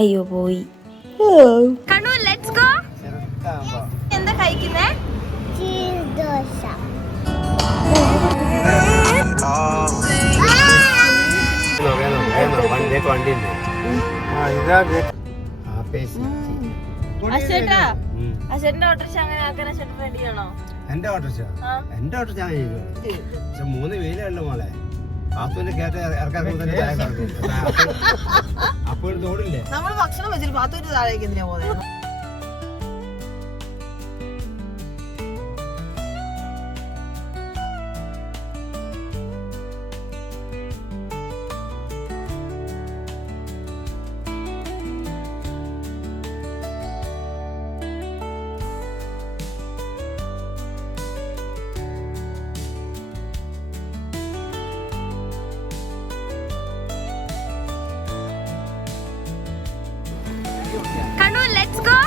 അയ്യോ പോയി. കണ്ണു ലെറ്റ്സ് ഗോ. എന്താ കഴിക്കുന്നേ? ദോശ. അശേട്ടാ, അശേട്ടന്റെ ഓട്ടോറിക്ഷ അങ്ങനെ ആക്കാൻ അശേട്ടൻ റെഡിയാണോ? എന്റെ ഓട്ടോറിക്ഷ ഞാൻ ചെയ്തു. പക്ഷെ 3 വെയിലുള്ള മോളെ പാത്തുവിന്റെ കേട്ട അപ്പോൾ തോടില്ലേ നമ്മള് ഭക്ഷണം വെച്ചിട്ട് പാത്തൂര് താഴേക്ക് എന്തിനാ പോകുന്നത്? കണ്ണു let's go.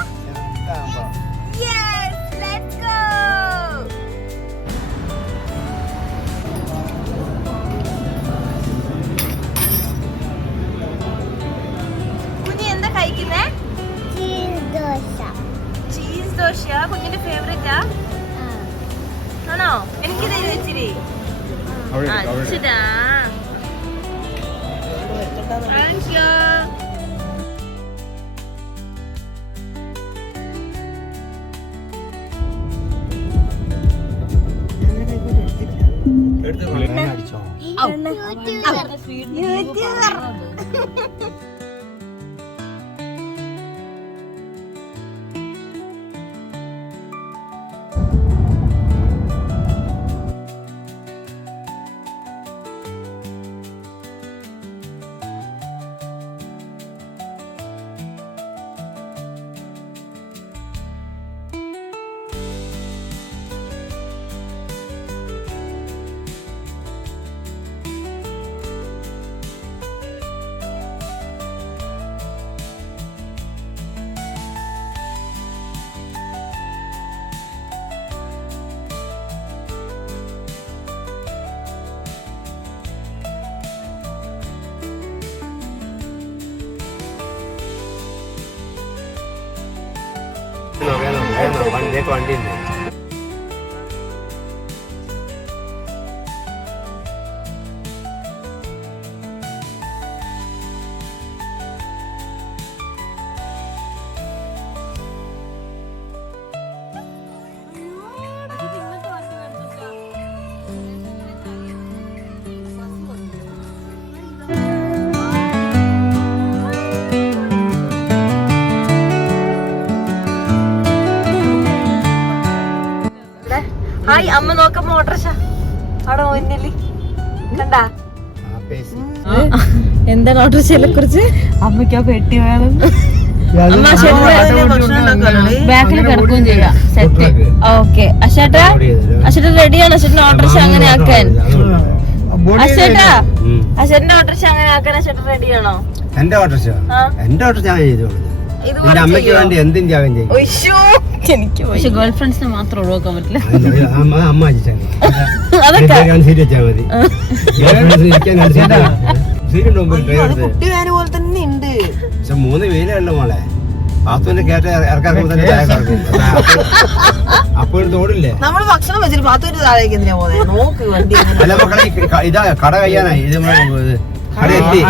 Yes let's go. കുഞ്ഞി എന്താ കഴിക്കുന്നേ? ചീസ് ദോശ. കുഞ്ഞിന്റെ ഫേവറേറ്റാ ആണോ? എനിക്ക് തരും ഇച്ചിരി. അച്ഛടാ. അടിച്ചോ വണ്ടി ഉണ്ട്. ഹായ് അമ്മ നോക്കമ്മ ഓട്ടോറിക്ഷ അവിടെ മുന്നില് കണ്ടാ? എന്താണ് ഓട്ടോറിക്ഷയെ കുറിച്ച്? അമ്മയ്ക്ക് ആ പെട്ടി വേണം. ബാക്കിൽ കിടക്കുകയും ചെയ്യാം. സെറ്റ്. ഓക്കെ അശേട്ടാ, അശേട്ടാ റെഡിയാണ് അശേട്ടന്റെ ഓട്ടോറിക്ഷ അങ്ങനെ ആക്കാൻ? അശേട്ടാ, അശേട്ടന്റെ ഓട്ടോറിക്ഷ അങ്ങനെ ആക്കാൻ അശേട്ടൻ റെഡിയാണോ? എന്റെ ഓട്ടോറിക്ഷ ഞാൻ ചെയ്തു. എന്റെ അമ്മയ്ക്ക് വേണ്ടി എന്തും ത്യാഗം ചെയ്യും. പക്ഷെ ഗേൾ ഫ്രണ്ട്സിനെ മാത്രം ഒഴിവാക്കാൻ പറ്റില്ല. അമ്മ സീറ്റ് വെച്ചാൽ മതി. കുട്ടി വേന പോലെ തന്നെ ഉണ്ട്. പക്ഷെ 3 വെയിലുള്ള മോളെ പാത്തുവിന്റെ കേട്ട അപ്പോൾ തോടില്ലേ നമ്മള് ഭക്ഷണം വെച്ചിട്ട് പാത്തൂര് താഴേക്ക് എന്തിനാ പോകുന്നത്? നോക്ക് വണ്ടി. അല്ല മക്കളെ ഇതാ കട കഴിയാനായി. ഇത് കട എത്തി.